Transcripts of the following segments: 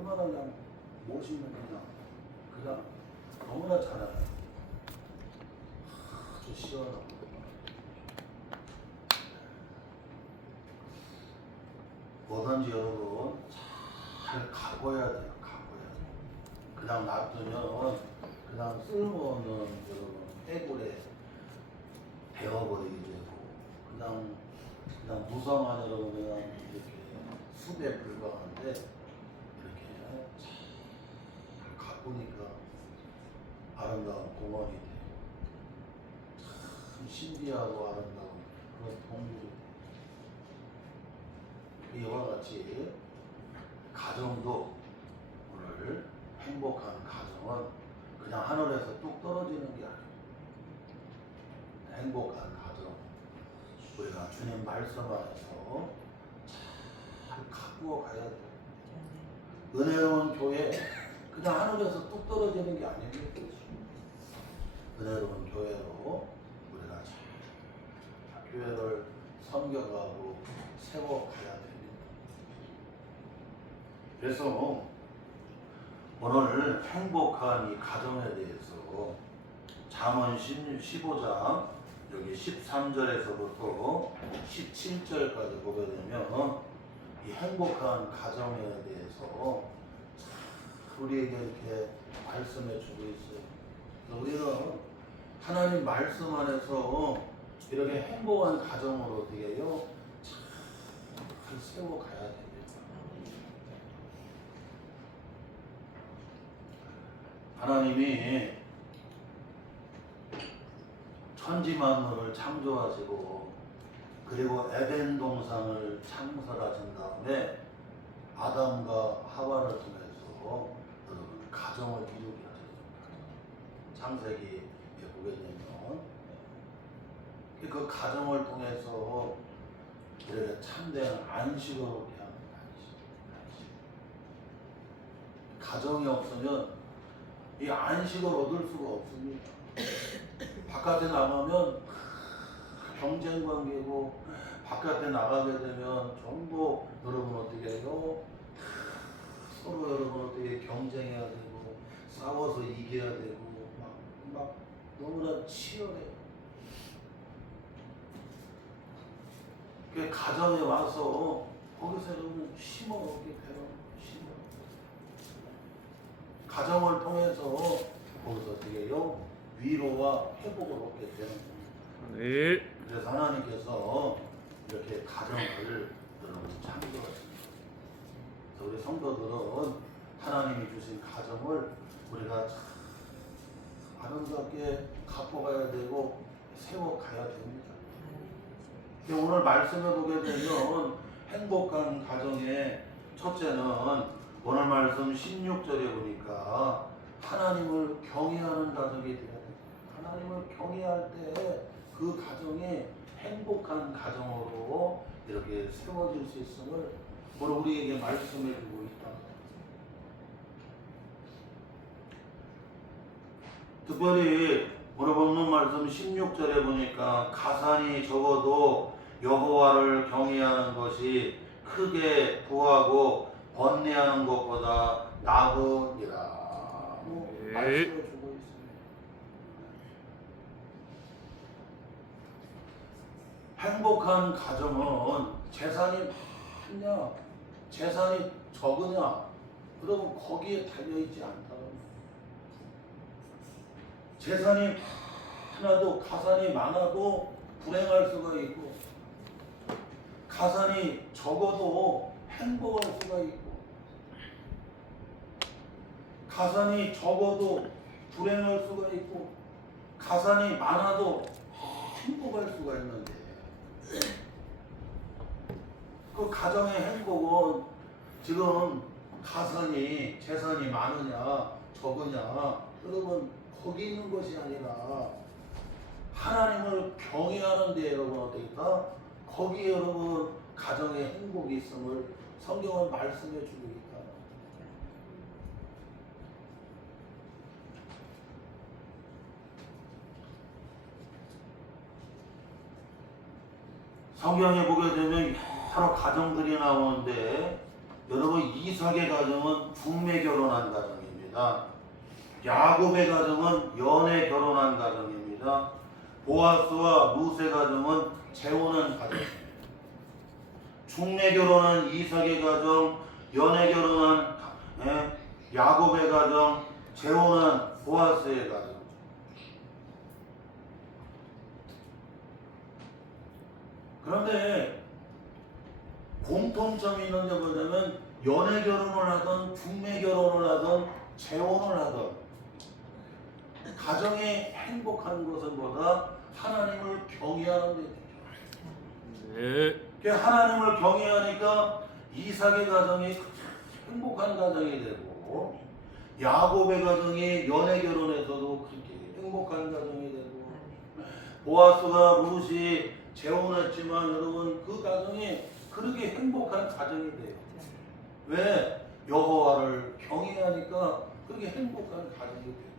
얼마나 그냥 멋있는 그냥 너무나 잘하네. 아주 시원하고. 뭐든지 여러분 잘 가꿔야 돼요. 가꿔야 돼요. 그냥 놔두면 그냥 쓸모없는 여러분 해골에 베어버리게 되고 그냥 무성한 여러분 그냥 이렇게 숲에 불과한데 이렇게 잘 가꾸니까 아름다운 공원이 돼요. 참 신비하고 아름다운 그런 동물이 돼요. 이와 같이 가정도 오늘 행복한 가정은 그냥 하늘에서 뚝 떨어지는 게 아니에요. 행복한 가정 우리가 주님 말씀 안에서 잘 가꾸어 가야 돼요. 은혜로운 교회 그냥 하늘에서 뚝 떨어지는 게 아니에요. 은혜로운 교회로 우리가 잘 교회를 섬겨가고 세워가야 됩니다. 그래서 오늘 행복한 이 가정에 대해서 잠언 15장 여기 13절에서부터 17절까지 보게 되면 이 행복한 가정에 대해서 우리에게 이렇게 말씀해 주고 있어요. 우리는 하나님 말씀 안에서 이렇게 행복한 가정으로 어떻게 해요? 잘 세워가야 됩니다. 하나님이 천지만물을 창조하시고 그리고 에덴 동산을 창설하신 다음에 아담과 하와를 통해서 여러분 가정을 이루게 하셨습니다. 창세기에 보게 되면 그 가정을 통해서 이렇게 참된 안식을 얻게 합니다. 가정이 없으면 이 안식을 얻을 수가 없습니다. 바깥에 나가면 경쟁 관계고 바깥에 나가게 되면 전부 여러분 어떻게 해요? 서로 여러분 어떻게 경쟁해야 되고 싸워서 이겨야 되고 막 너무나 치열해요. 그 가정에 와서 거기서 여러분 힘을 얻게 돼요. 힘을. 가정을 통해서 거기서 어떻게 해요? 위로와 회복을 얻게 되는 겁니다. 네. 그래서 하나님께서 이렇게 가정을 여러분 창조하십니다. 우리 성도들은 하나님이 주신 가정을 우리가 아름답게 갖고 가야 되고 세워가야 됩니다. 오늘 말씀해 보게 되면 행복한 가정의 첫째는 오늘 말씀 16절에 보니까 하나님을 경외하는 가정이 되어야 됩니다. 하나님을 경외할 때 그 가정이 행복한 가정으로 이렇게 세워질 수 있음을 오늘 우리에게 말씀해 주고 있다. 특별히 오늘 본문 말씀 16절에 보니까 가산이 적어도 여호와를 경외하는 것이 크게 부하고 번뇌하는 것보다 나으니라. 말씀을 주고 있습니다. 행복한 가정은 재산이 많냐, 재산이 적으냐, 여러분 거기에 달려있지 않다. 재산이 하나도 가산이 많아도 불행할 수가 있고 가산이 적어도 행복할 수가 있고 가산이 적어도 불행할 수가 있고 가산이 많아도 행복할 수가 있는데 그 가정의 행복은 지금 가산이 재산이 많으냐 적으냐 여러분 거기 있는 것이 아니라 하나님을 경외하는 데 여러분 어떻게 있다? 거기에 여러분 가정의 행복이 있음을 성경은 말씀해 주고 있다. 성경에 보게 되면 여러 가정들이 나오는데 여러분 이삭의 가정은 중매 결혼한 가정입니다. 야곱의 가정은 연애 결혼한 가정입니다. 보아스와 루스의 가정은 재혼한 가정입니다. 중매 결혼한 이삭의 가정, 연애 결혼한 야곱의 가정, 재혼한 보아스의 가정. 그런데 공통점이 있는 게 뭐냐면 연애 결혼을 하든 중매 결혼을 하든 재혼을 하든 가정이 행복한 것은 뭐다? 하나님을 경외하는 데죠. 네. 하나님을 경외하니까 이삭의 가정이 행복한 가정이 되고 야곱의 가정이 연애 결혼에서도 그렇게 행복한 가정이 되고 보아스가 루시 재혼했지만 여러분 그 가정이 그렇게 행복한 가정이 돼요. 왜? 여호와를 경외하니까 그렇게 행복한 가정이 돼요.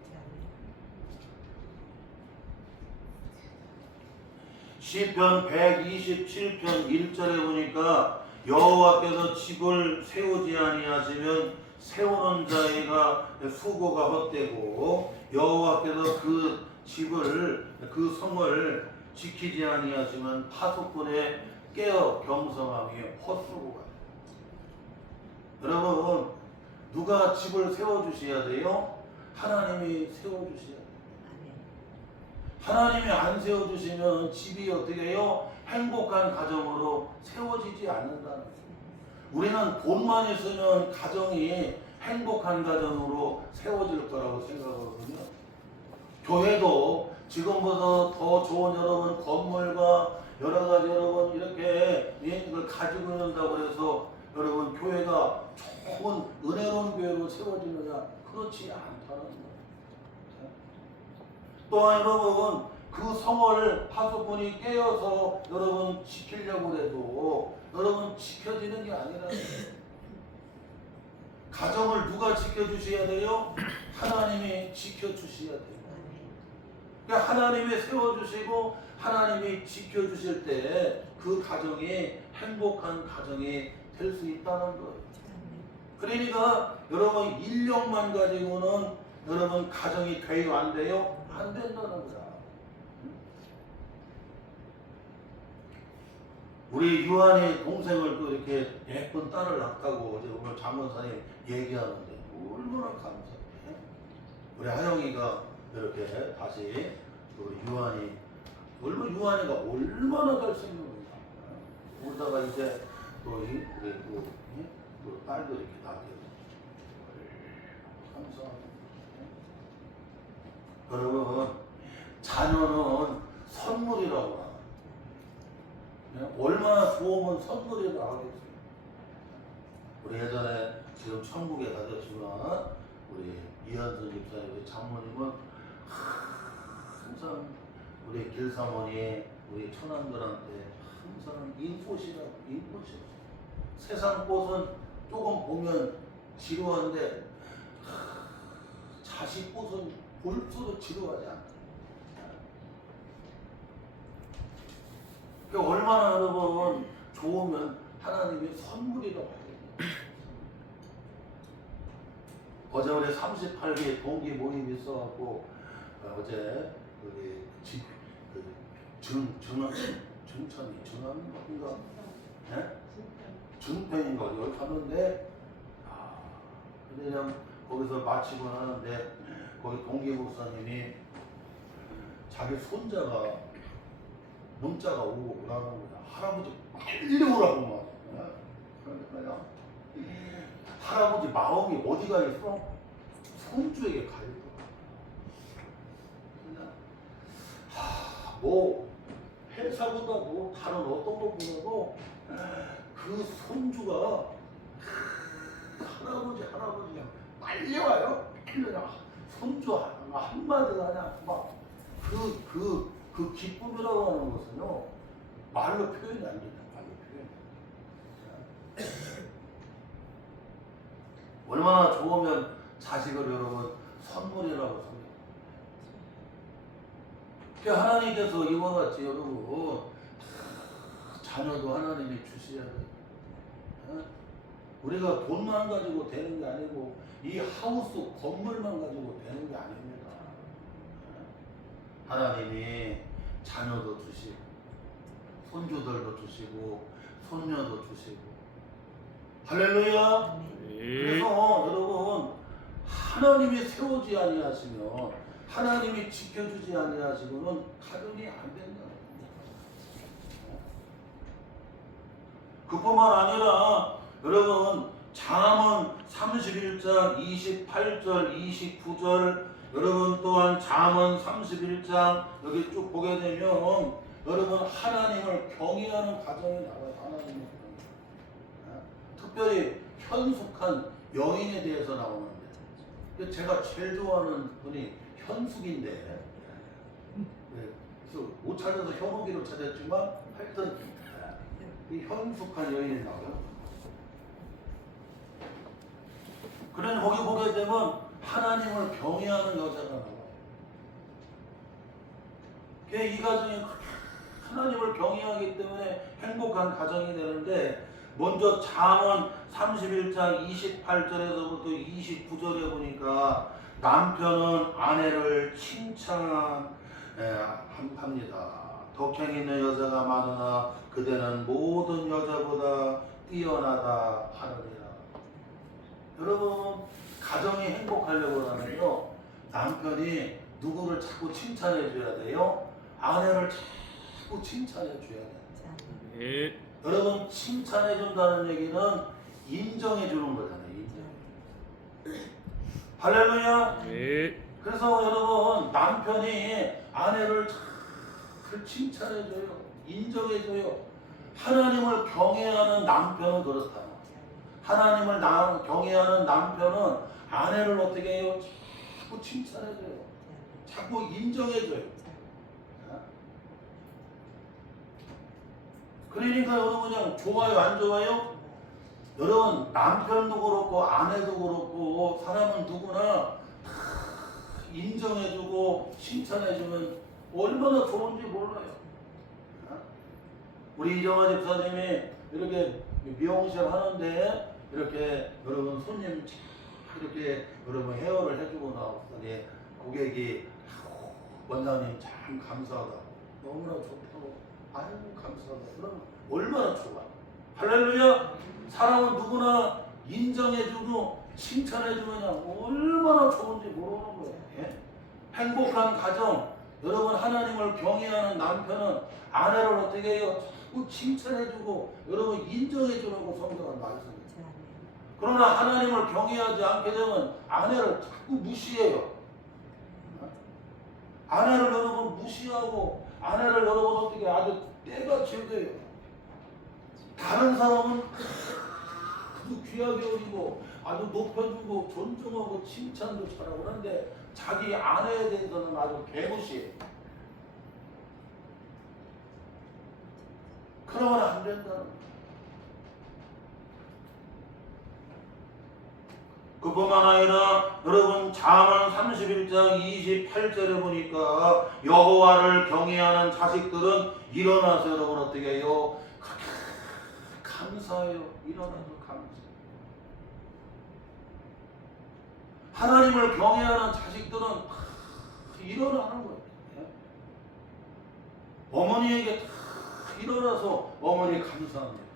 시편 127편 1절에 보니까 여호와께서 집을 세우지 아니하시면 세우는 자가 수고가 헛되고 여호와께서 그 집을 그 성을 지키지 아니하시면 파수꾼에 깨어 경성하며 헛수고가 돼요. 여러분 누가 집을 세워주셔야 돼요? 하나님이 세워주셔야 돼요. 하나님이 안 세워주시면 집이 어떻게 해요? 행복한 가정으로 세워지지 않는다는 거예요. 우리는 돈만 있으면 가정이 행복한 가정으로 세워질 거라고 생각하거든요. 교회도 지금보다 더 좋은 여러분 건물과 여러 가지 여러분 이렇게 이걸 가지고 있는다고 해서 여러분 교회가 좋은 은혜로운 교회로 세워지느냐? 그렇지 않다는 거예요. 또한 여러분 그 성을 파수꾼이 깨어서 여러분 지키려고 해도 여러분 지켜지는 게 아니라 가정을 누가 지켜주셔야 돼요? 하나님이 지켜주셔야 돼요. 그러니까 하나님이 세워주시고 하나님이 지켜주실 때 그 가정이 행복한 가정이 될 수 있다는 거예요. 그러니까 여러분 인력만 가지고는 여러분 가정이 돼요 안 돼요? 안 된다는 거야. 우리 유한이 동생을 또 이렇게 예쁜 딸을 낳았다고 어제 오늘 장원사님 얘기하는데 얼마나 감사해. 우리 하영이가 이렇게 다시 우리 유한이 유한이가 얼마나 잘생겼는가. 오다가 이제 또 우리 또 딸도 이렇게 낳게 감사합니다. 여러분 자녀는 선물이라고 합니다. 얼마나 좋으면 선물이라고 하겠어요. 우리 예전에 지금 천국에 가셨지만 우리 이현선 집사님 우리 장모님은 항상 우리 길사모니 우리 처남들한테 항상 인꽃이라고 인꽃이요. 세상 꽃은 조금 보면 지루한데 자식 꽃은 볼수록 지루하지 않다. 그러니까 얼마나 여러분 좋으면 하나님이 선물이라고 하거든요. 어제 우리 38기 동기 모임이 있어갖고 어제 우리 증천인가? 네? 증평인가 여기 갔는데 그냥 거기서 마치고 하는데 거기 동기 목사님이 자기 손자가 문자가 오고 그러는 거야. 할아버지 빨리 오라고 막. 그러니까 할아버지 마음이 어디가 있어? 손주에게 가 있고. 그냥 뭐 회사보다도 다른 어떤 것보다도 그 손주가 할아버지 빨리 와요. 그냥 손주 한마디가 아니라 막 그 기쁨이라고 하는 것은요 말로 표현이 안 돼요. 말로 표현. 얼마나 좋으면 자식을 여러분 선물이라고 생각해요. 그러니까 하나님께서 이와 같이 여러분 자녀도 하나님이 주셔야 돼요. 우리가 돈만 가지고 되는 게 아니고 이 하우스 건물만 가지고 되는 게 아닙니다. 하나님이 자녀도 주시고 손주들도 주시고 손녀도 주시고 할렐루야. 그래서 여러분 하나님이 세우지 아니하시면 하나님이 지켜주지 아니하시고는 가정이 안 된다. 그뿐만 아니라 여러분 잠언 31장 28절 29절 여러분 또한 잠언 31장 여기 쭉 보게 되면 여러분 하나님을 경외하는 가정이 나와요. 하나님을 경외. 특별히 현숙한 여인에 대해서 나오는데 제가 제일 좋아하는 분이 현숙인데 그래서 못 찾아서 현옥이로 찾았지만 하여튼 이 현숙한 여인이 나와요. 그러니 거기 보게 되면 하나님을 경외하는 여자가 나와요. 이 가정이 하나님을 경외하기 때문에 행복한 가정이 되는데 먼저 잠언 31장 28절에서부터 29절에 보니까 남편은 아내를 칭찬합니다. 덕행 있는 여자가 많으나 그대는 모든 여자보다 뛰어나다 하느니라. 여러분 가정이 행복하려고 하면요 남편이 누구를 자꾸 칭찬해 줘야 돼요. 아내를 자꾸 칭찬해 줘야 돼요. 여러분 칭찬해 준다는 얘기는 인정해 주는 거잖아요. 인정. 할렐루야. 그래서 여러분 남편이 아내를 잘 칭찬해 줘요. 인정해 줘요. 하나님을 경외하는 남편은 그렇다. 하나님을 경외하는 남편은 아내를 어떻게 해요? 자꾸 칭찬해 줘요. 자꾸 인정해 줘요. 그러니까 여러분 그냥 좋아요 안 좋아요? 여러분 남편도 그렇고 아내도 그렇고 사람은 누구나 다 인정해주고 칭찬해주면 얼마나 좋은지 몰라요. 우리 이정화 집사님이 이렇게 미용실 하는데 이렇게 여러분 손님 이렇게 여러분 헤어를 해주고 나왔더니 고객이 원장님 참 감사하다. 너무나 좋다고. 아유 감사하다. 그럼 얼마나 좋아. 할렐루야. 사람은 누구나 인정해주고 칭찬해주면 얼마나 좋은지 모르는 거예요. 예? 행복한 가정 여러분 하나님을 경외하는 남편은 아내를 어떻게 해요? 자꾸 칭찬해주고 여러분 인정해주라고 성경은 말씀해요. 그러나 하나님을 경외하지 않게 되면 아내를 자꾸 무시해요. 아내를 여러분 무시하고 아내를 여러분 어떻게 아주 때가 즐겨요. 다른 사람은 아주 귀하게 여기고 아주 높여주고 존중하고 칭찬도 잘하고 그런데 자기 아내에 대해서는 아주 개무시해. 그러면 안 된다는 거예요. 그뿐만 아니라 여러분 잠언 31장 28절에 보니까 여호와를 경외하는 자식들은 일어나서 여러분 어떻게 해요? 감사해요. 일어나서 감사해요. 하나님을 경외하는 자식들은 일어나는 거예요. 어머니에게 일어나서 어머니 감사합니다.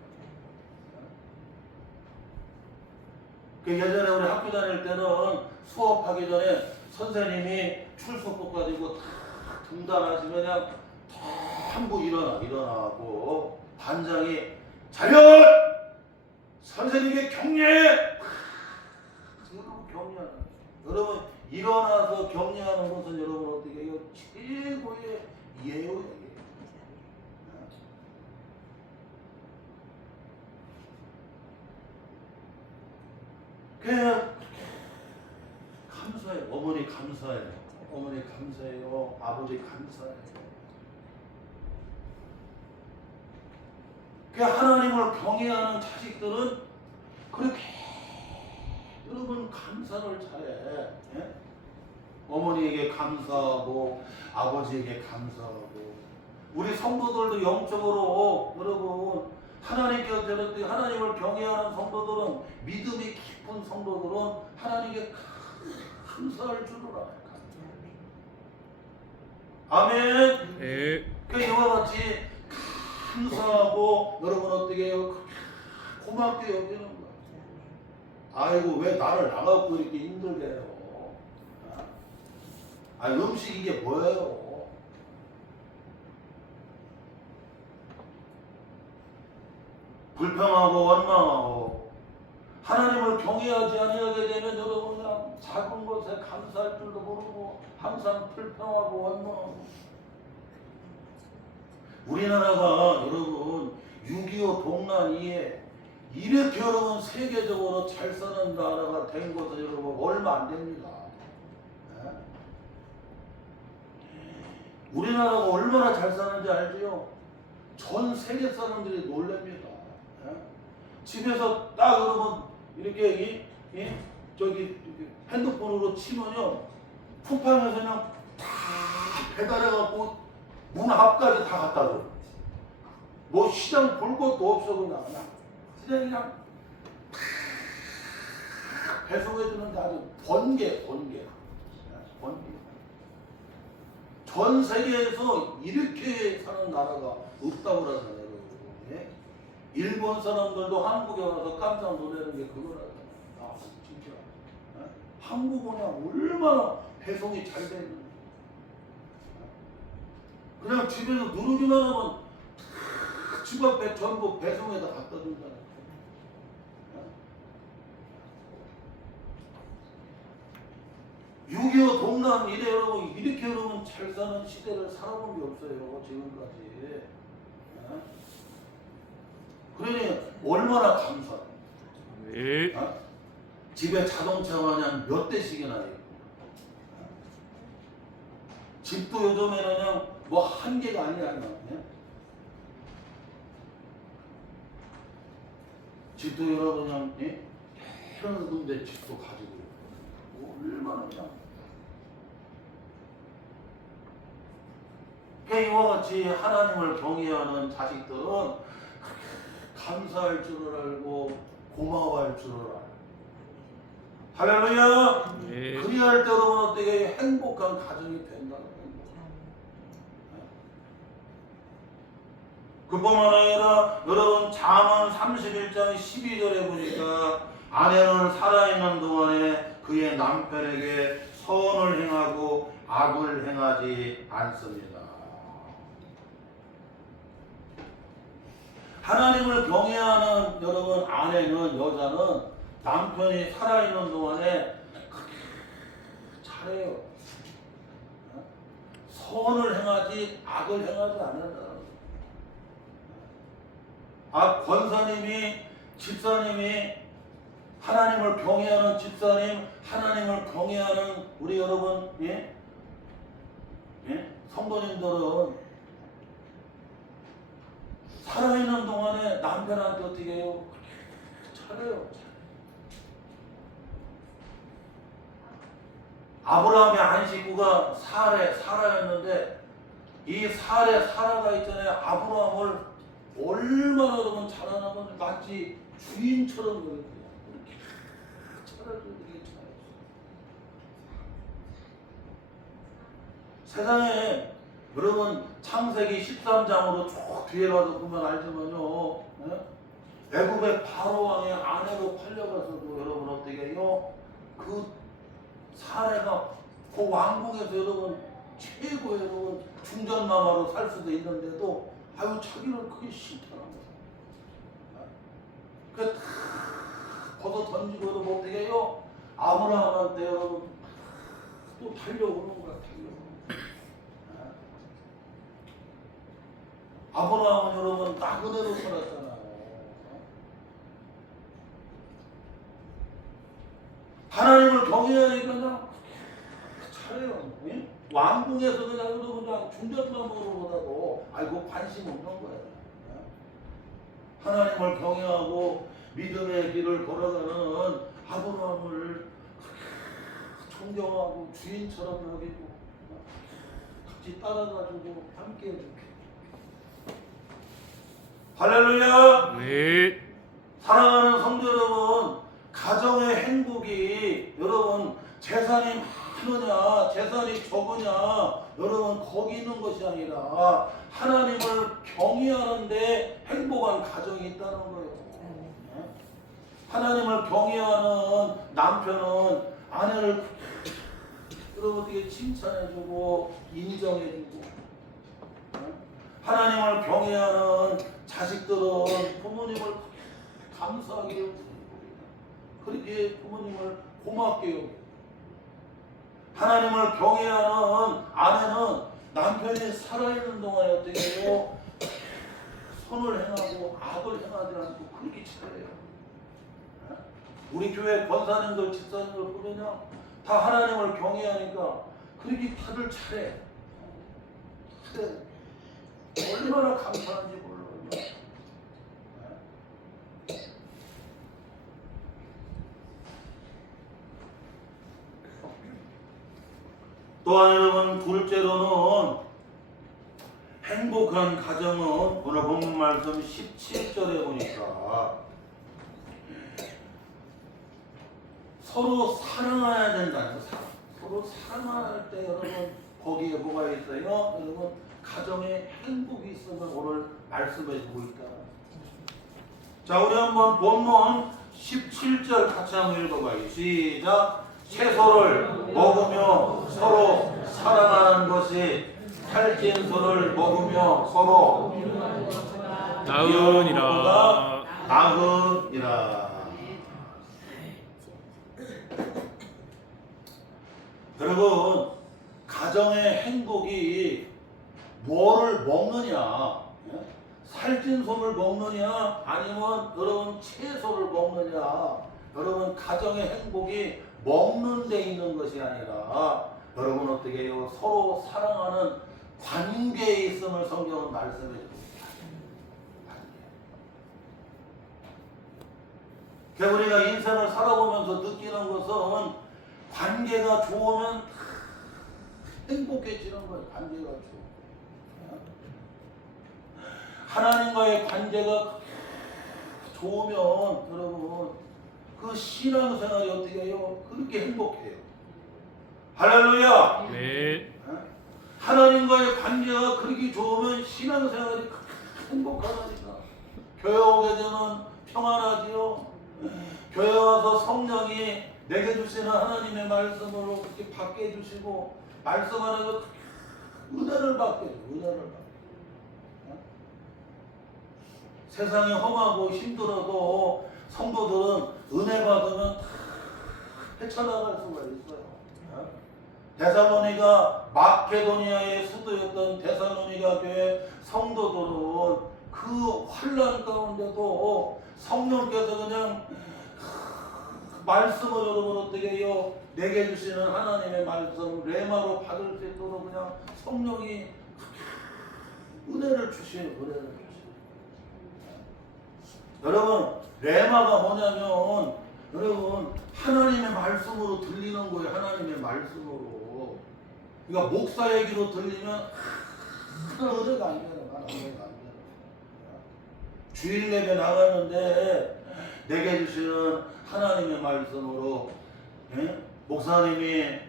예전에 우리 학교 다닐 때는 수업하기 전에 선생님이 출석복 가지고 다 등단하시면 그냥 전부 일어나고 반장이 자렷! 선생님께 경례! 여러분 경례하는 여러분 일어나서 경례하는 것은 여러분 어떻게 해요? 최고의 예우예요. 그냥 감사해요. 어머니 감사해요. 어머니 감사해요. 아버지 감사해요. 그 하나님을 경외하는 자식들은 그렇게 여러분 감사를 잘해. 예? 어머니에게 감사하고 아버지에게 감사하고 우리 성도들도 영적으로 여러분 하나님께서 되는데 하나님을 경외하는 성도들은 믿음이 깊은 성도들은 하나님께 감사할 줄을 알아요. 아멘. 네. 그 이와 같이 감사하고 여러분 어떻게 해요? 고맙게 여기는 거야. 아이고 왜 나를 나가고 이렇게 힘들게 해요? 아 음식 이게 뭐예요? 불평하고 원망하고 하나님을 경외하지 아니하게 되면 여러분 그냥 작은 것에 감사할 줄도 모르고 항상 불평하고 원망하고. 우리나라가 여러분 6.25 동란 이후에 이렇게 여러분 세계적으로 잘 사는 나라가 된 것은 여러분 얼마 안 됩니다. 네? 우리나라가 얼마나 잘 사는지 알지요? 전 세계 사람들이 놀랍니다. 네? 집에서 딱 여러분 이렇게 저기 핸드폰으로 치면요 쿠팡에서 그냥 다 배달해갖고 문 앞까지 다 갖다 줘. 뭐 시장 볼 것도 없어 그냥 시장이 그냥 배송해 주는데 아주 번개. 전 세계에서 이렇게 사는 나라가 없다고 그러잖아요. 여러분. 일본 사람들도 한국에 와서 깜짝 놀라는 게 그거라잖아요. 아 진짜 한국은 얼마나 배송이 잘 되는지. 그냥 집에서 누르기만 하면 집 앞에 전부 배송에다 갖다 준다는 거예요. 6.25 동란 이래 여러분 이렇게 여러분 잘 사는 시대를 살아본 게 없어요 지금까지. 그러니 얼마나 감사해. 네. 집에 자동차가 그냥 몇 대씩이나 있고 집도 요즘에는 그냥 뭐 한 개가 아니야. 집도 여러분 그냥 이런 군데 집도 가지고 얼마나 그냥 이와 같이 하나님을 경외하는 자식들은 감사할 줄을 알고 고마워할 줄을 알고 할렐루야. 네. 그리할 때 여러분 어떻게 행복한 가정이 된다는 거예요. 그뿐만 아니라 여러분 잠언 31장 12절에 보니까 아내는 살아있는 동안에 그의 남편에게 선을 행하고 악을 행하지 않습니다. 하나님을 경외하는 여러분 아내는 여자는 남편이 살아있는 동안에 잘해요. 선을 행하지 악을 행하지 않는다. 권사님이 집사님이 하나님을 경외하는 집사님, 하나님을 경외하는 우리 여러분, 성도님들은 살아있는 동안에 남편한테 어떻게 해요? 잘해요. 아브라함의 안식구가 사라였는데 이 사라가 있잖아요. 아브라함을 얼마나 여러분 잘하냐면 마치 주인처럼 그렇게 잘해주는 세상에 여러분 창세기 13장으로 쭉 뒤에 가서 보면 알지만요. 애굽의 바로 왕의 아내로 팔려가서도 여러분 어떻게 해요? 그 사례가 그 왕궁에서 여러분 최고의 여러분 중전마마로 살 수도 있는데도 아유 자기는 그게 싫다는 거야. 그래 다 벗어 던지고도 못되게 해요. 아브라함한테 여러분 또 달려오는 거야. 아브라함은 여러분 나그네로 살았잖아요. 하나님을 경외하니까 그냥 잘해요. 왕궁에서 그냥 여러분 그냥 중전마마로보다도 아이고 관심 없는 거예요. 하나님을 경외하고 믿음의 길을 걸어가는 아브라함을 존경하고 주인처럼 여기고 같이 따라가지고 함께 해주고 할렐루야. 네. 사랑하는 성도 여러분, 가정의 행복이 여러분 재산이 많으냐 재산이 적으냐 여러분 거기 있는 것이 아니라 하나님을 경외하는데 행복한 가정이 있다는 거예요. 하나님을 경외하는 남편은 아내를 여러분 어떻게 칭찬해주고 인정해주고, 하나님을 경외하는 자식들은 부모님을 감사하게 그렇게 부모님을 고맙게 여기고, 하나님을 경외하는 아내는 남편이 살아있는 동안에 어떻게 해요? 선을 행하고 악을 행하지 않고 그렇게 잘해요. 우리 교회 권사님들 집사님들 보면요 다 하나님을 경외하니까 그렇게 다들 잘해. 얼마나 감사한지 몰라요. 또한 여러분 둘째로는 행복한 가정은 오늘 본문 말씀 17절에 보니까 서로 사랑해야 된다는 거. 서로 사랑할 때 여러분 거기에 뭐가 있어요? 여러분 가정에 행복이 있으면 오늘 말씀해 주고 있다. 자 우리 한번 본문 17절 같이 한번 읽어봐요. 시작. 채소를 먹으며 서로 사랑하는 것이 살찐 소를 먹으며 서로 나으니라. 나으니라. 여러분 가정의 행복이 뭐를 먹느냐, 살찐 소를 먹느냐 아니면 여러분 채소를 먹느냐, 여러분 가정의 행복이 먹는 데 있는 것이 아니라 여러분 어떻게 해요? 서로 사랑하는 관계에 있음을 성경은 말씀해 줍니다. 관계. 우리가 인생을 살아보면서 느끼는 것은 관계가 좋으면 행복해지는 거예요. 관계가 좋으면. 하나님과의 관계가 좋으면 여러분 그 신앙생활이 어떻게 해요? 그렇게 행복해요. 할렐루야. 네. 하나님과의 관계가 그렇게 좋으면 신앙생활이 행복하다니까. 교회 오게 되면 평안하지요. 교회 와서 성령이 내게 주시는 하나님의 말씀으로 그렇게 받게 해주시고 말씀 안에서 은혜를 받게 해요. 은혜를 받게. 세상이 험하고 힘들어도 성도들은 은혜 받으면 헤쳐나갈 수가 있어요. 데살로니가 마케도니아의 수도였던 데살로니가 교회 성도들은 그 환난 가운데도 성령께서 그냥 말씀을 여러분 어떻게 해요? 내게 주시는 하나님의 말씀 레마로 받을 수 있도록 그냥 성령이 은혜를 주시는 은혜를 주시는. 여러분 레마가 뭐냐면 여러분 하나님의 말씀으로 들리는 거예요. 하나님의 말씀으로. 그러니까 목사 얘기로 들리면 은혜가 안 되는 거야. 은혜가 안 되는 거야. 주일 예배 나가는데 내게 주시는 하나님의 말씀으로 목사님이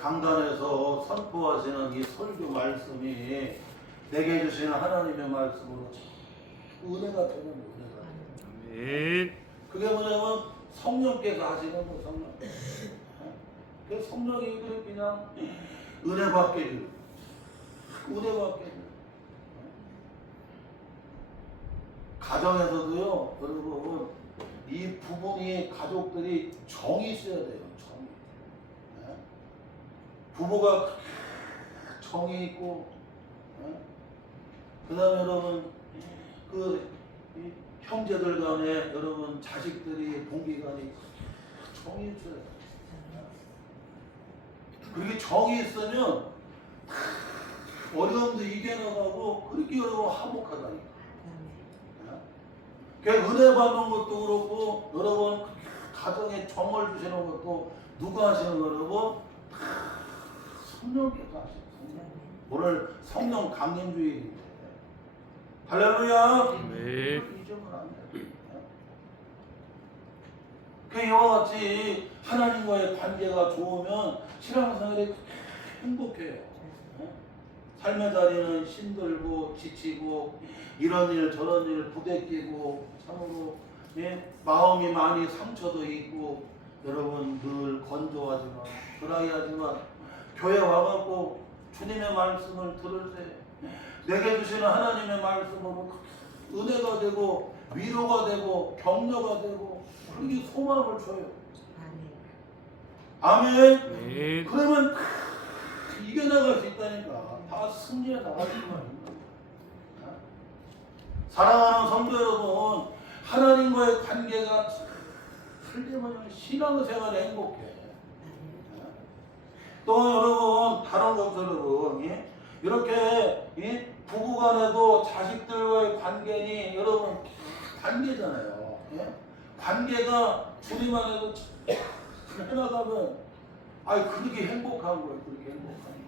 강단에서 선포하시는 이 설교 말씀이 내게 주시는 하나님의 말씀으로 은혜가 되는 은혜가 되는. 네. 그게 뭐냐면 성령께서 하시는 거 성령. 그 성령이 그냥 은혜 받게 해요. 은혜 받게 해요. 가정에서도요, 여러분 이 부부이 가족들이 정이 있어야 돼요. 정이. 부부가 정이 있고, 그다음에 여러분 그 형제들 간에 여러분 자식들이 동기간에 정이 있어요. 그렇게 정이 있으면 어려움도 이겨나가고 그렇게 여러분 화목하다니까. 그 은혜 받는 것도 그렇고 여러분 가정에 정을 주시는 것도 누가 하시는 거 여러분? 성령께서 하시는. 오늘 성령 강림주일인데 할렐루야. 네. 잊으면 안 돼. 그 이와 같이 하나님과의 관계가 좋으면 신앙생활이 행복해요. 삶의 자리는 힘들고 지치고 이런 일 저런 일 부대끼고 참으로 마음이 많이 상처도 있고 여러분 늘 건조하지만 드라이하지만 교회 와갖고 주님의 말씀을 들을 때 내게 주시는 하나님의 말씀으로 은혜가 되고 위로가 되고 격려가 되고 그게 소망을 줘요. 아멘. 네. 그러면 이겨나갈 수 있다니까. 다 승리해 나갈 수가 있는 거예요. 사랑하는 성도 여러분, 하나님과의 관계가 틀리면 신앙생활이 행복해. 또 여러분 다른 것도 여러분 이렇게 부부간에도 자식들과의 관계니 여러분 관계잖아요. 관계가 주님 안에도 해나가면 그렇게 행복한 거예요. 그렇게 행복한 거예요.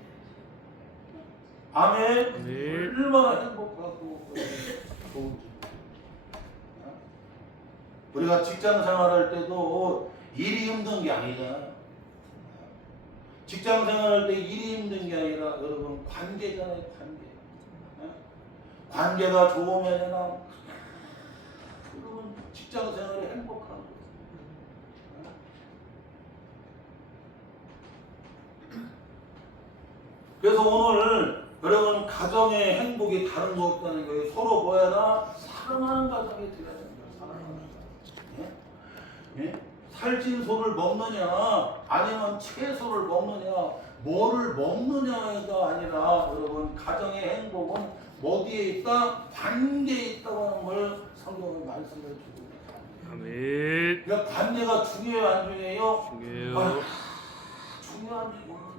아멘. 네. 얼마나 행복하고 좋은지. 우리가 직장 생활할 때도 일이 힘든 게 아니잖아요. 직장 생활할 때 일이 힘든 게 아니라 여러분 관계잖아요. 관계. 관계가 좋으면은 여러분 직장 생활이 행복한 거예요. 그래서 오늘 여러분 가정의 행복이 다른 거 없다는 거예요. 서로 뭐야나 사랑하는 가정이 되어야 됩니다. 사랑하는 가정. 살찐 소를 먹느냐 아니면 채소를 먹느냐 뭐를 먹느냐가 아니라 여러분 가정의 행복은 어디에 있다? 관계에 있다고 하는 걸 성경은 말씀해 주고 있습니다. 아멘. 그러니까 관계가 중요해요 안 중요해요? 중요해요. 중요한지 모른다.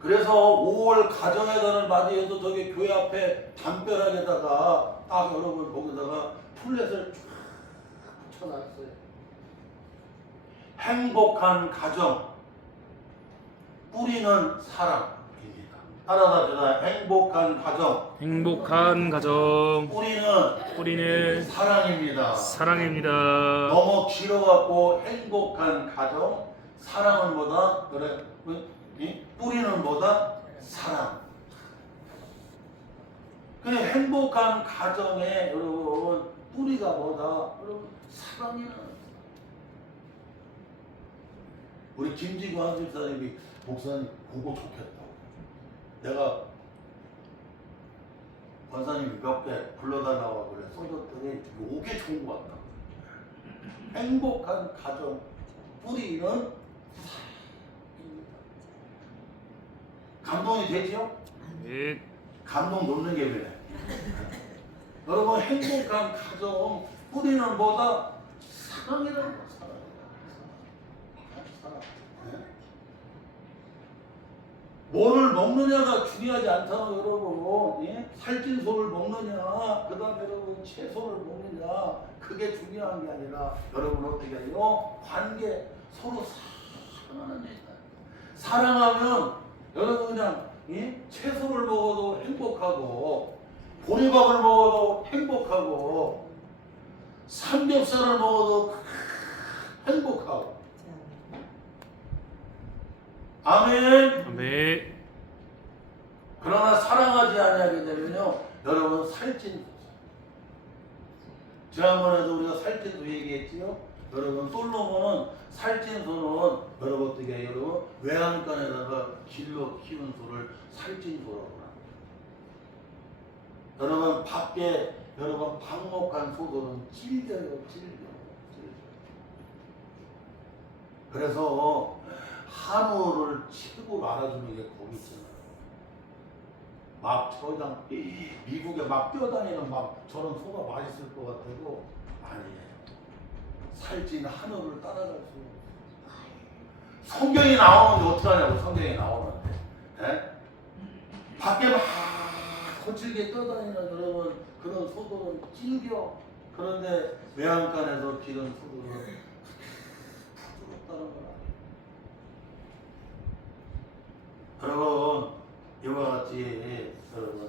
그래서 5월 가정의 달을 맞이해서 저기 교회 앞에 담벼락에다가 딱 여러분 거기다가 플랫을 쫙 붙여놨어요. 행복한 가정 뿌리는 사랑입니다. 따라합시다. 행복한 가정. 행복한 가정. 뿌리는 사랑입니다. 사랑입니다. 너무 길어갖고 행복한 가정 사랑은 뭐다? 그래. 뿌리는 뭐다? 사랑. 그 행복한 가정에 여러분 뿌리가 뭐다? 여러분 사랑이라는. 우리 김지구 한집사님이 목사님 그거 좋겠다고. 내가 권사님이 몇 개 불러달라고 그래 써줬더니 요게 좋은 것 같다. 행복한 가정 뿌리는 사랑입니다. 감동이 되죠? 네. 감동 놓는 게 그래. 여러분 행복한 가정 뿌리는 뭐다? 사랑이라는 거. 사랑. 뭐를 먹느냐가 중요하지 않다는 여러분. 살찐 소를 먹느냐, 그 다음에 여러분 채소를 먹느냐, 그게 중요한 게 아니라 여러분 어떻게 해요? 관계 서로 사랑하는 얘기다. 사랑하면 여러분 그냥 채소를 먹어도 행복하고 보리밥을 먹어도 행복하고 삼겹살을 먹어도 행복하고. 아멘. 아멘. 그러나 사랑하지 아니하게 되면요 여러분 살찐. 지난번에도 우리가 살찐 소 얘기했지요. 여러분 솔로몬은 살찐 소는 여러분 어떻게 해요? 여러분 외양간에다가 길러 키운 소를 살찐 소라고 합니다. 여러분 밖에 여러분 방목한 소들은 질겨요. 그래서 한우를 최고로 알아주는 게 거기 있잖아요. 막 저장 미국에 막 뛰어다니는 막 저런 소가 맛있을 것 같아도 아니에요. 살찐 한우를 따라갈 수. 성경이 나오는데 어떡하냐고. 성경이 나오는데 밖에 막 거칠게 떠다니는 여러분 그런 소들은 질겨. 그런데 외양간에서 기른 소들은 부드럽다는 걸 알아요. 여러분 이와 같이 여러분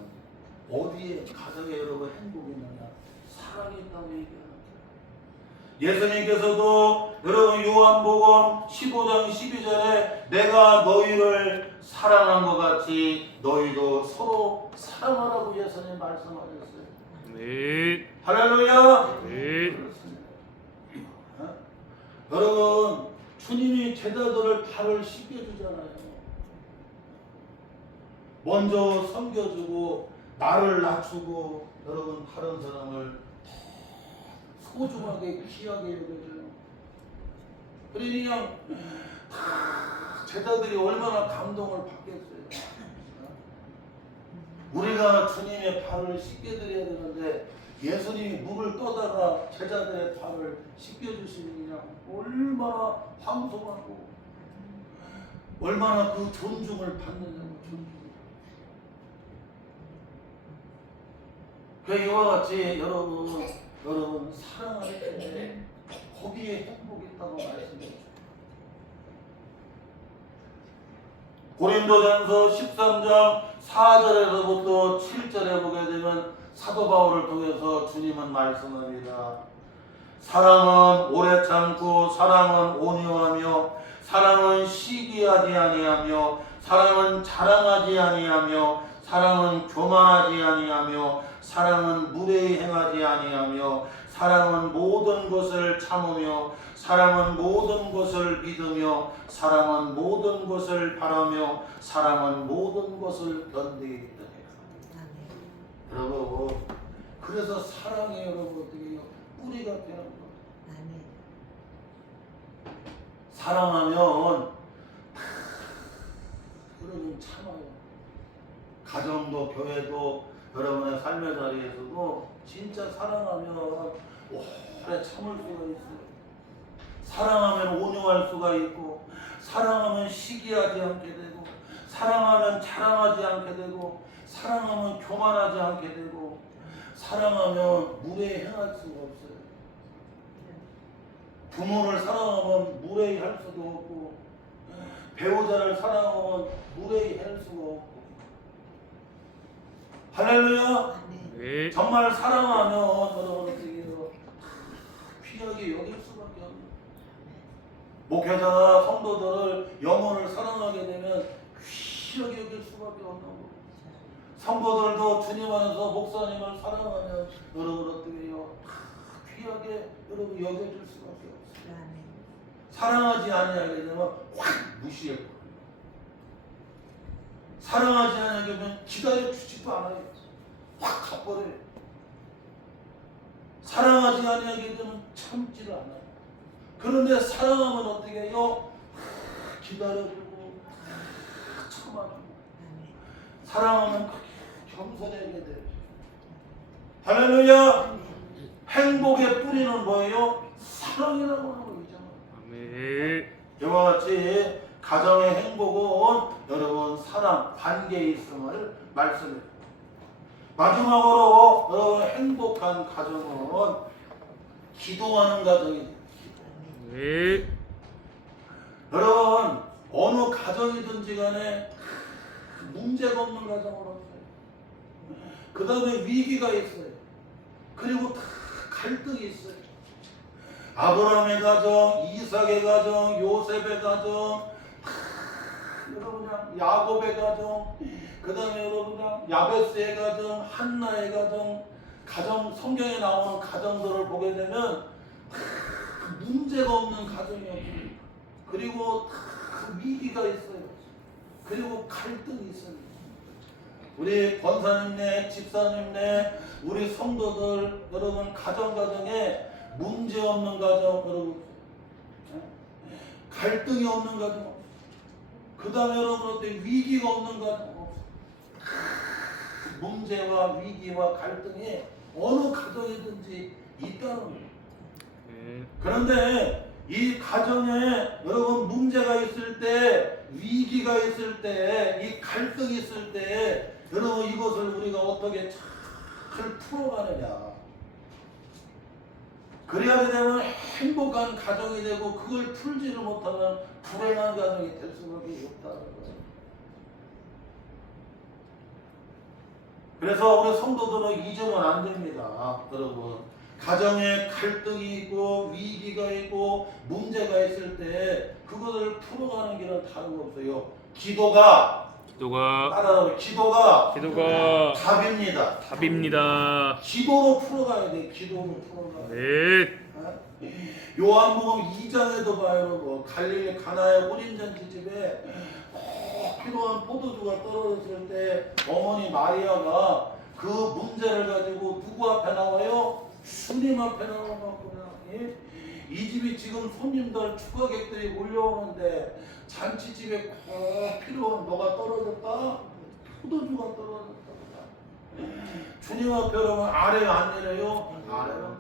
어디에 가정에 여러분 행복이 있느냐? 사랑이 있다고 얘기하는 거예요. 예수님께서도 여러분 요한복음 15장 12절에 내가 너희를 사랑한 것 같이 너희도 서로 사랑하라고 예수님 말씀하셨어요. 아멘. 할렐루야. 네. 그렇습니다. 여러분 주님이 제자들을 발을 씻겨주잖아요. 먼저 섬겨주고 나를 낮추고 여러분 다른 사람을 소중하게 귀하게 여겨줘요. 그러니 제자들이 얼마나 감동을 받겠어요. 우리가 주님의 발을 씻겨드려야 되는데 예수님이 물을 떠다가 제자들의 발을 씻겨주시느냐 얼마나 황송하고 얼마나 그 존중을 받느냐고 존중. 이와 같이 여러분 사랑할 때 거기에 행복이 있다고 말씀해주세요. 고린도전서 13장 4절에서부터 7절에 보게 되면 사도 바울을 통해서 주님은 말씀합니다. 사랑은 오래 참고 사랑은 온유하며 사랑은 시기하지 아니하며 사랑은 자랑하지 아니하며 사랑은 교만하지 아니하며 사랑은 무례히 행하지 아니하며 사랑은 모든 것을 참으며 사랑은 모든 것을 믿으며 사랑은 모든 것을 바라며 사랑은 모든 것을 견디기 때문에 여러분 그래서 사랑이 여러분 어떻게 뿌리가 되는 거예요. 사랑하면 여러분 참아요. 가정도 교회도 여러분의 삶의 자리에서도 진짜 사랑하면 오래 참을 수가 있어요. 사랑하면 온유할 수가 있고 사랑하면 시기하지 않게 되고 사랑하면 자랑하지 않게 되고 사랑하면 교만하지 않게 되고 사랑하면 무례히 행할 수가 없어요. 부모를 사랑하면 무례히 할 수도 없고 배우자를 사랑하면 무례히 할 수가 없고 할렐루야. 네. 정말 사랑하면 여러분 귀하게 여길 수밖에 없는 목회자가 성도들을 영혼을 사랑하게 되면 귀하게 여길 수밖에 없는 거예요. 성도들도 주님 안에서 목사님을 사랑하면 여러분 어떻게 해요? 귀하게 여러분 여겨줄 수밖에 없어요. 사랑하지 아니하게 되면 확 무시해 버려요. 사랑하지 않게 되면 기다려주지도 않아요. 확 가버려요. 사랑하지 않게 되면 참지를 않아요. 그런데 사랑하면 어떻게 해요? 기다려주고 참아주고 사랑하면 겸손하게 돼요. 할렐루야. 행복의 뿌리는 뭐예요? 사랑이라고 하는 거죠. 아멘. 이와 같이 가정의 행복은 여러분 사랑, 관계에 있음을 말씀해요. 마지막으로 여러분 행복한 가정은 기도하는 가정이에요. 네. 여러분 어느 가정이든지 간에 문제가 없는 가정은 없어요. 그 다음에 위기가 있어요. 그리고 갈등이 있어요. 아브라함의 가정, 이삭의 가정, 요셉의 가정, 여러분 그냥 야곱의 가정, 그 다음에 여러분 그냥 야베스의 가정, 한나의 가정, 성경에 나오는 가정들을 보게 되면 문제가 없는 가정이에요. 그리고 위기가 있어요. 그리고 갈등이 있어요. 우리 권사님네, 집사님네, 우리 성도들 여러분 가정에 문제 없는 가정 여러분 갈등이 없는 가정 그 다음에 여러분 어때 위기가 없는 가정 문제와 위기와 갈등이 어느 가정이든지 있다는 거예요. 그런데 이 가정에 여러분 문제가 있을 때 위기가 있을 때 이 갈등이 있을 때 여러분 이것을 우리가 어떻게 잘 풀어가느냐 그래야 되면 행복한 가정이 되고 그걸 풀지를 못하면 불행한 가정이 될 수밖에 없다는 거예요. 그래서 우리 성도들은 잊으면 안 됩니다. 여러분, 가정에 갈등이 있고 위기가 있고 문제가 있을 때 그것을 풀어가는 길은 다른 거 없어요. 기도가 따라하고 기도가 답입니다. 답입니다. 기도로 풀어가야 돼. 기도로 풀어가야 돼. 네. 요한복음 2장에도 봐요. 여러분. 갈릴리 가나의 혼인잔치 집에 꼭 필요한 포도주가 떨어졌을 때 어머니 마리아가 그 문제를 가지고 누구 앞에 나와요? 주님 앞에 나와갖고 이 집이 지금 손님들 추가객들이 몰려오는데 잔치집에 꼭 필요한 뭐가 떨어졌다? 포도주가 떨어졌다. 주님 앞에 여러분 아래가 안 내려요? 아래가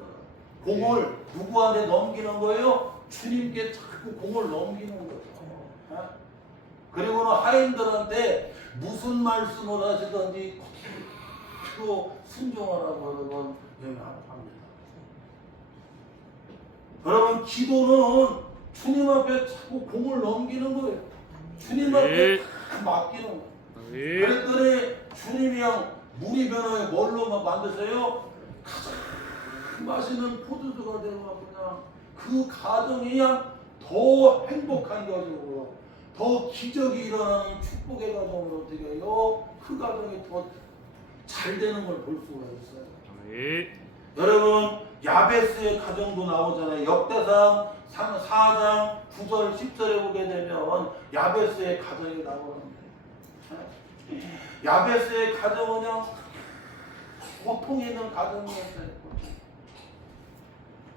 공을 누구한테 넘기는 거예요? 주님께 자꾸 공을 넘기는 거죠. 그리고는 하인들한테 무슨 말씀을 하시든지 그대로 순종하라고 여러분 명합니다. 여러분 기도는 주님 앞에 자꾸 공을 넘기는 거예요. 주님 앞에 다 맡기는 거예요. 그랬더니 주님이 그냥 물이 변화에 뭘로 만드세요? 가장 맛있는 포도주가 되고 그냥 그 가정이 그냥 더 행복한 가정으로 더 기적이 일어나는 축복의 가정으로 어떻게 해요? 그 가정이 더 잘 되는 걸 볼 수가 있어요. 여러분 야베스의 가정도 나오잖아요. 역대상 4장 9절 10절에 보게 되면 야베스의 가정이 나오는데 야베스의 가정은 그냥 고통 있는 가정이었어요.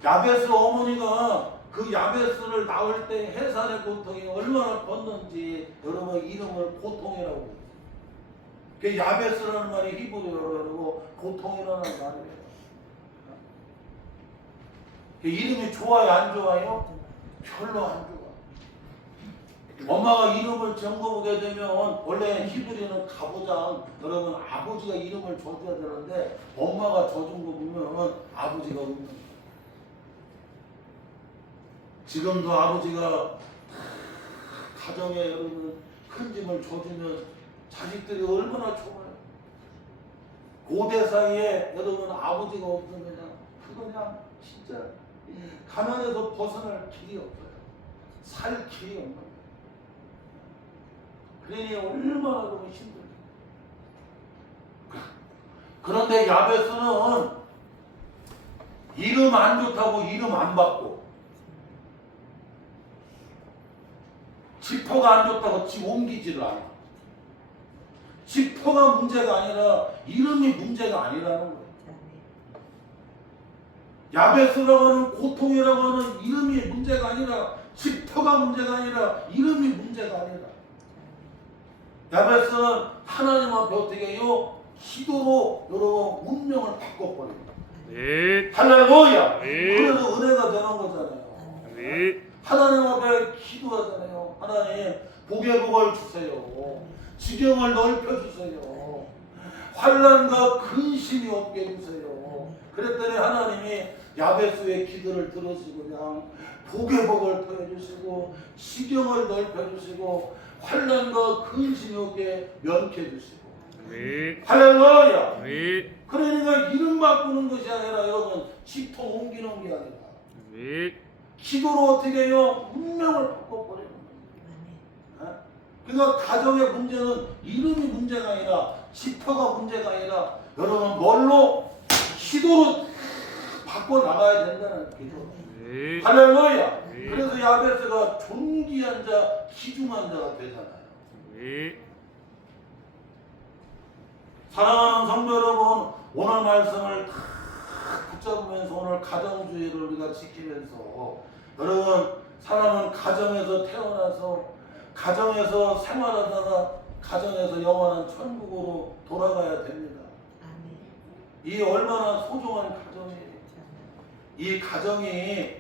야베스 어머니가 그 야베스를 낳을 때 해산의 고통이 얼마나 컸는지 여러분 이름을 고통이라고 해요. 그 야베스라는 말이 히브리어로 고통이라는 말이에요. 그 이름이 좋아요, 안 좋아요? 별로 안 좋아. 엄마가 이름을 적어보게 되면 원래 히브리는 가부장, 여러분 아버지가 이름을 줘줘야 되는데 엄마가 져준 거 보면 아버지가 없는 거예요. 지금도 아버지가 가정에 여러분 큰 짐을 져주면 자식들이 얼마나 좋아요. 고대 사이에 여러분 아버지가 없으면 그냥 진짜 가난에서 벗어날 길이 없어요. 살 길이 없는 거예요. 그러니 얼마나 너무 힘들어요. 그런데 야베스는 이름 안 좋다고 이름 안 받고 지퍼가 안 좋다고 집 옮기지를 않아. 지퍼가 문제가 아니라 이름이 문제가 아니라는 거예요. 야베스라고 하는 고통이라고 하는 이름이 문제가 아니라 지퍼가 문제가 아니라 이름이 문제가 아니라 야베스는 하나님 앞에 어떻게 해요? 기도로 여러분 운명을 바꿔버립니다. 할렐루야. 그래서 은혜가 되는 거잖아요. 하나님 앞에 기도하잖아요. 하나님 복의 복을 주세요. 지경을 넓혀주세요. 환난과 근심이 없게 해주세요. 그랬더니 하나님이 야베스의 기도를 들으시고 그냥 복의 복을 더해주시고 지경을 넓혀주시고 환난과 근심이 없게 면케해주시고 할렐루야. 그러니까 이름 바꾸는 것이 아니라 여러분 지통 옮기는 게 아니라 기도로 어떻게 해요? 운명을 바꿔버리는 거예요. 그러니까 가정의 문제는 이름이 문제가 아니라 지퍼가 문제가 아니라 여러분 뭘로? 기도로 바꿔나가야 된다는 기도. 할렐루야. 그래서 야베스가 존귀한 자, 귀중한 자가 되잖아요. 사랑하는 성도 여러분, 오늘 말씀을 다 붙잡으면서 오늘 가정주의를 우리가 지키면서 여러분 사람은 가정에서 태어나서 가정에서 생활하다가 가정에서 영원한 천국으로 돌아가야 됩니다. 이 얼마나 소중한 가정이에요. 이 가정이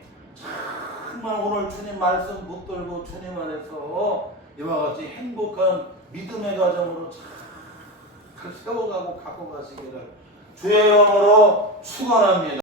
정말 오늘 주님 말씀 붙들고 주님 안에서 이와 같이 행복한 믿음의 가정으로 잘 세워가고 갖고 가시기를 주의 영으로 축원합니다.